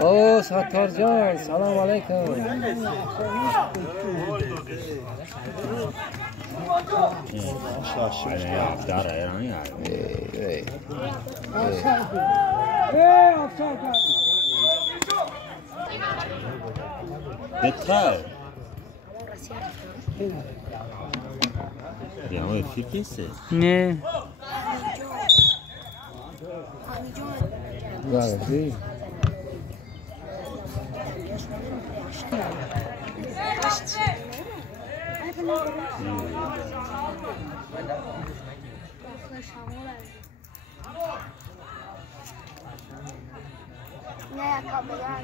او ستار جان سلام علیکم. Abbiamo il fittisse? Ne. Guarda, sì. Ne kablolar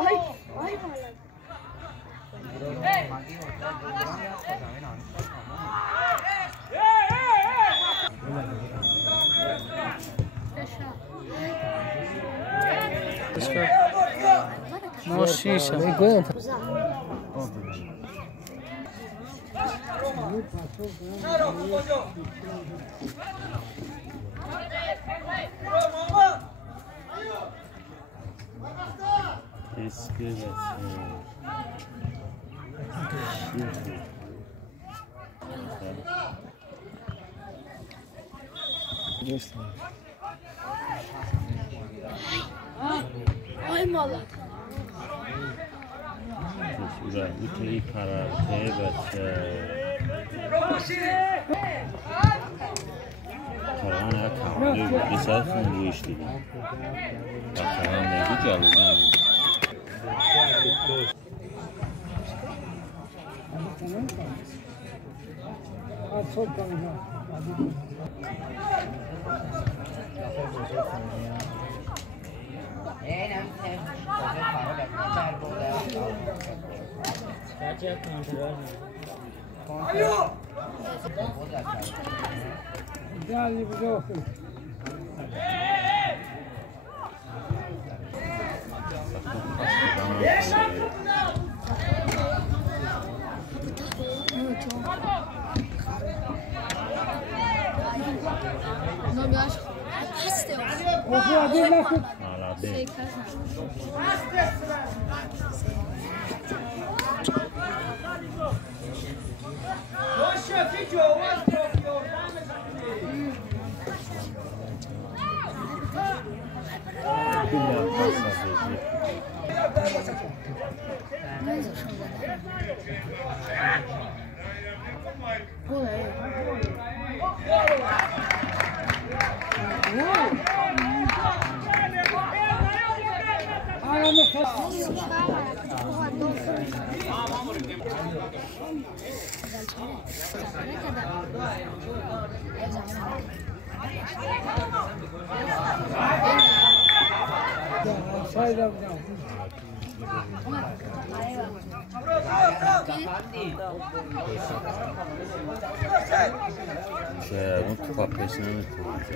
Ay, ay vallahi. Mochicha. Não aguenta. Ay vallahi. Ura, üteri karate bacha. Karan ya kamli bisar khun işte. Karan ne güzel oldu. Nome eu acho pastel. Sei casar. Cioè, molto fa pressione tutto.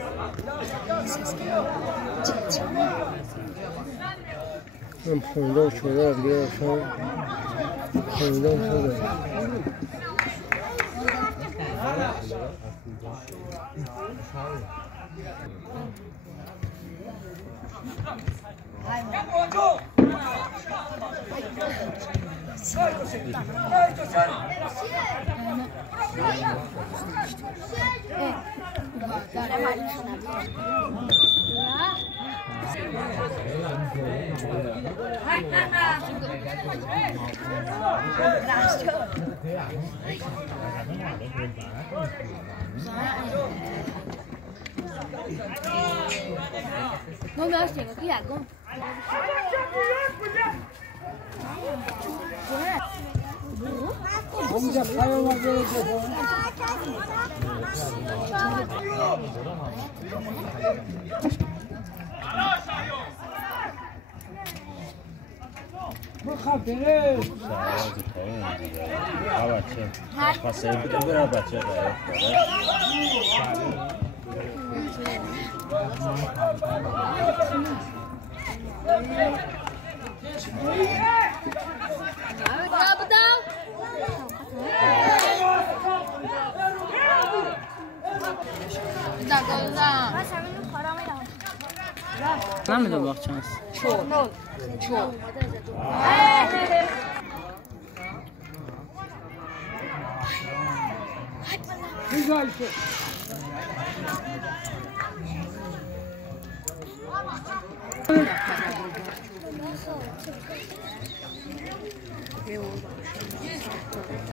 من پوندان شده دیگه شما پوندان شده Não me acho que aqui é bom. Vamos já sair uma vez. نمیده باقچه هست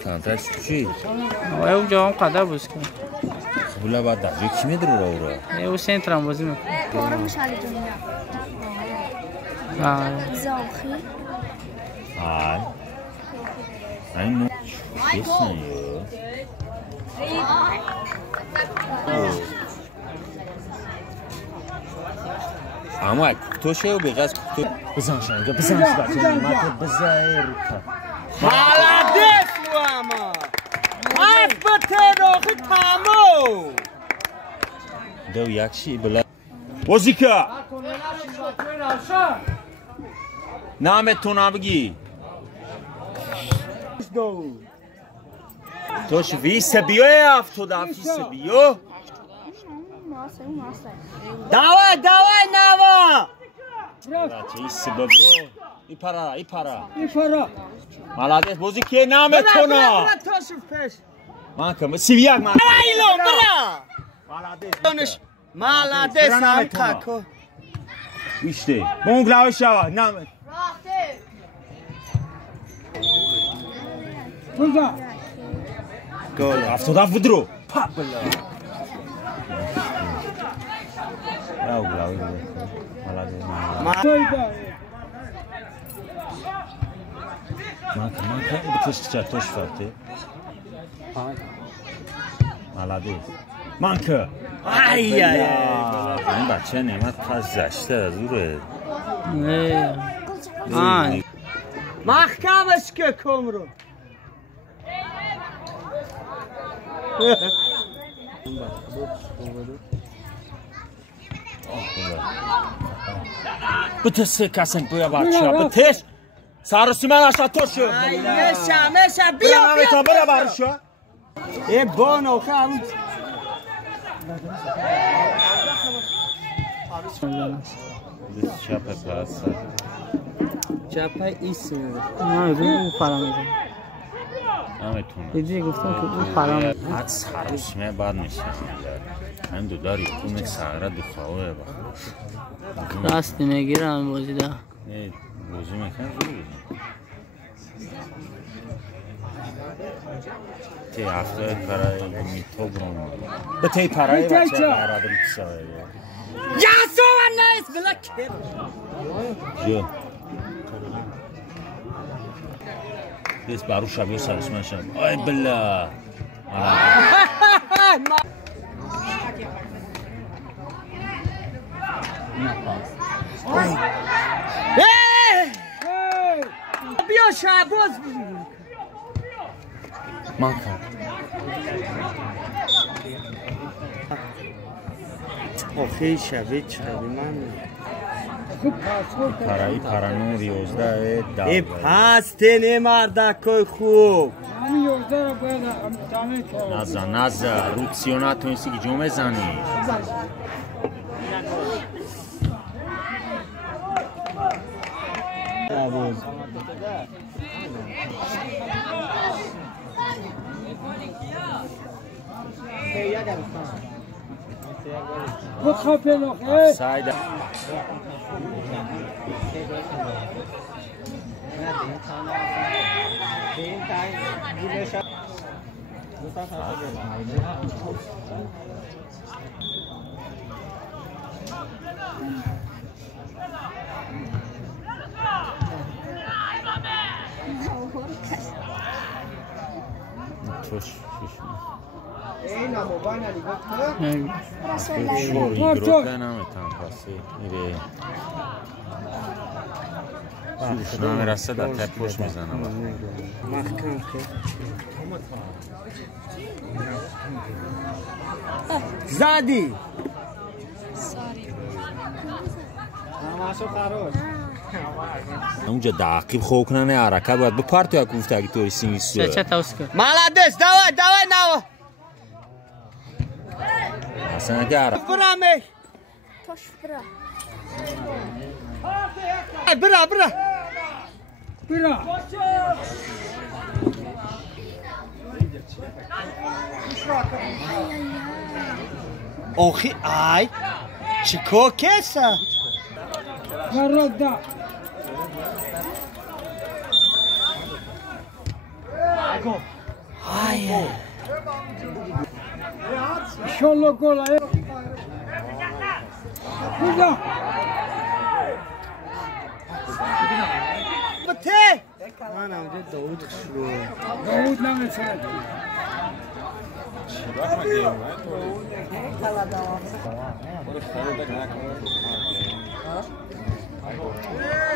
Kantar چی؟ او جوام قدر بوز کن خبلا بعد دفعه کی میدرو را او را؟ او سنتر هم بازی میکن کارو میشالی دنیا زاخی های این نو چیستن یو اما کوکتوشه و بغز کوکتو بزنش اینجا بزنش بچه نمت بزنی رو که مالدس رو اما حسب تراخی تامو دو یک شی بلا وزیکا نامت تو نبگی توش ویس بیو افتو دا ویس بیو داوای نوا بچه ایس ببرو ای پارا مالادس بوزی که نامت تو نا من کم سیویاک من ایلون برا مالدس هم کاکو بیشته بونگلاو شوا نامت گل افتو دا ودرو پا بلا او گلاوی مالادس من که بتش توش فاته مالادس من که ای این بچه نعمت پس زشته از اوره محکمش که کمرو بتسه کسن بویا بچه بتش سارسی من اشت تو شو مشا بیا برا برشو ای بانو خم دست چپ پلاس چپا ایسی نه رو پارا میزن نمیتونه دیدی گفتم که اون پارا میزن حد سارسی من بعد میشه هم دو داری کنه ساغره دو خواهه با راستی میگیرم بازی ده بازی میکن زوری تی هفته پرای میتو برون به تی پرای بچه قرار داری کسایی جاسو و نایس بلک جو دیست بارو شبیه سرسمن شم آی بلا بیا شعباز بزنیم من کن آخه شبه من پرایی پرانو 11 ای پس تنه مردکای خوب نزا روتسیونات تونستی که جمعه زنی سایده شوری گروه نمیتونم پاسی میره شنام رسته در تک پوش میزنم محکم که زدی اونجا دقیق خوب کنه حرکت باید بپرت یا گفته اگه توی سینیستو چه توس که مالدس دوای نوا اصلا گرم برامه Toş bura. برا برا برا آخی ای چه کوکسه مردا ای İnşallah gol ay. Burada. بته Davud ne mesela?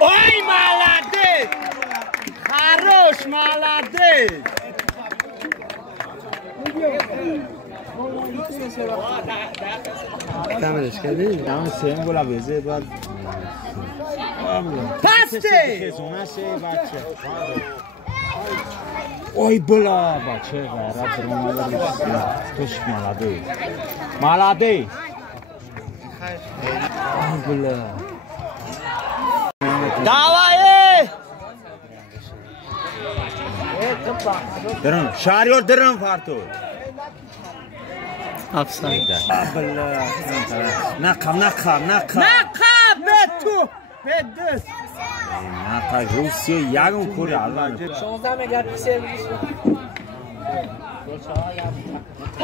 ای молодец хорош молодец کاملش کردی؟ دام سیم گلا بزه بعد پسته بچه ای بلا بچه غیرت درون توش молодец молодец ای بلا давай درون شهریار درون فارتو آفساید نقم به تو به دست نقم روسیه یکم کوری الان 16 مگاپیکسل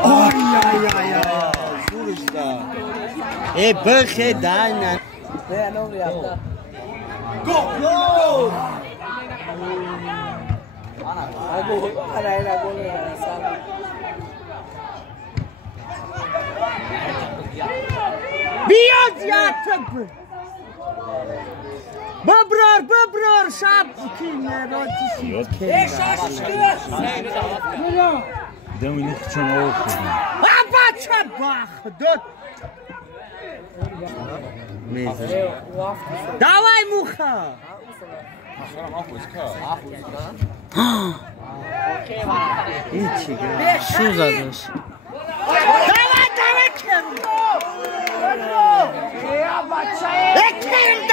آی زورش دار ای بخی دای نه نه نو رفت گو انا گل بیاد یاتب ببرار شب کی نراتی دمینی چون او خودی بچه باخ دو давай муха شو زدش давай کریم